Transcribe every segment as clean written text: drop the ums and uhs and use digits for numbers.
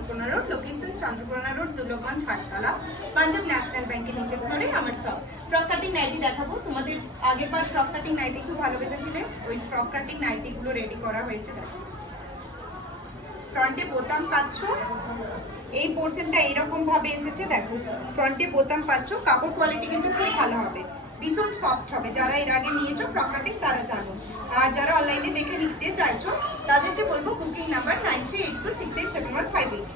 Chandrakona road, location Chandrakona road, Durlabhganj, Hattala, Punjab national ব্যাংকের নিচে ফ্লোরে আমার সব। ফ্রক কাটিং নাইটি দেখাবো তোমাদের। আগেরবার ফ্রক কাটিং নাইটি খুব ভালোবেসেছিলে, ওই ফ্রক কাটিং নাইটিগুলো রেডি করা হয়েছে। ফ্রন্টে বোতাম পাচ্ছ, এই পোর্শনটা এইরকম ভাবে এসেছে, দেখো ফ্রন্টে বোতাম পাচ্ছ। কাপড় কোয়ালিটি কিন্তু খুব ভালো হবে, ভীষণ সফট হবে। যারা এর আগে নিয়েছো ফ্রক কাটিং তারা জানো, আর যারা অনলাইনে দেখে নিতে চাইছো তাদেরকে বলবো বুকিং নাম্বার 9382687158।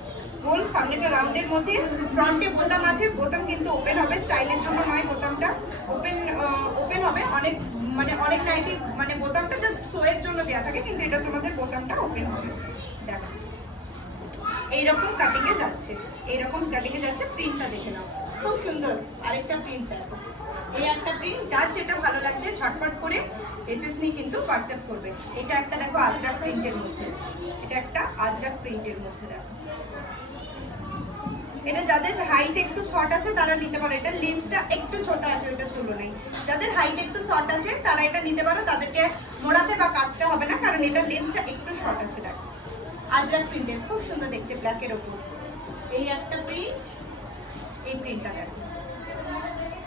গোল সামনেটা রাউন্ডের মধ্যে, ফ্রন্টে বোতাম আছে, বোতাম কিন্তু ওপেন হবে, স্টাইলের জন্য নয়, বোতামটা ওপেন হবে। অনেক নাইটি মানে বোতামটা জাস্ট শোয়ের জন্য দেওয়া থাকে, কিন্তু এটা তোমাদের বোতামটা ওপেন হবে। দেখো এইরকম কাটিংয়ে যাচ্ছে, এইরকম কাটিংয়ে যাচ্ছে। প্রিন্টটা দেখে নাও, খুব সুন্দর। আরেকটা প্রিন্ট দেখো, এই একটা প্রিন্ট, যার যেটা ভালো লাগছে ঝটপট করে এসএস নিয়ে কিন্তু পারচেজ করবে। এটা একটা দেখো আজরাক প্রিন্টের মধ্যে, এটা একটা আজরাক প্রিন্টের মধ্যে দেখো। এটা যাদের হাইট একটু শর্ট আছে তারা নিতে পারো, এটা লেন্থটা একটু ছোট আছে ওইটার তুলনায়। যাদের হাইট একটু শর্ট আছে তারা এটা নিতে পারো, তাদেরকে মোড়াতে বা কাটতে হবে না, কারণ এটা লেন্থটা একটু শর্ট আছে। দেখো আজরাক প্রিন্টের, খুব সুন্দর দেখতে, ব্ল্যাকের ওপর। এই একটা প্রিন্ট, এই প্রিন্টটা দেখো,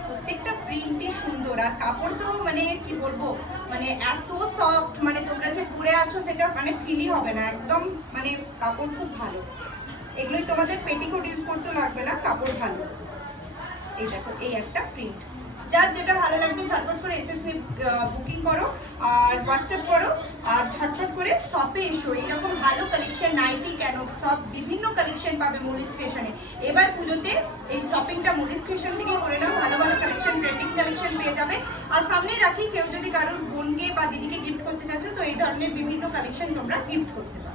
প্রত্যেকটা প্রিন্টই সুন্দর। আর কাপড় তো মানে কি বলবো, মানে এত সফট, মানে তোমরা যে পরে আছো সেটা মানে ফিলই হবে না, একদম মানে কাপড় খুব ভালো। এগুলোই তোমাদের পেটিকোট ইউজ করতে লাগবে না, কাপড় ভালো। এই দেখো এই একটা প্রিন্ট, যার যেটা ভালো লাগছে ঝটপট করে এসএস নিয়ে বুকিং করো আর হোয়াটসঅ্যাপ করো, আর ঝটপট করে শপে এসো। এইরকম ভালো কালেকশন, নাইটি কেন সব বিভিন্ন কালেকশন পাবে মরিস ক্রিয়েশনে। এবার পুজোতে এই শপিংটা মরিস ক্রিয়েশন থেকে করে নাও, ভালো ভালো কালেকশন, ট্রেন্ডিং কালেকশন পেয়ে যাবে। আর সামনে রাখি কেউ যদি কারোর বোনকে বা দিদিকে গিফট করতে চাচ্ছ তো এই ধরনের বিভিন্ন কালেকশন তোমরা গিফট করতে পারো।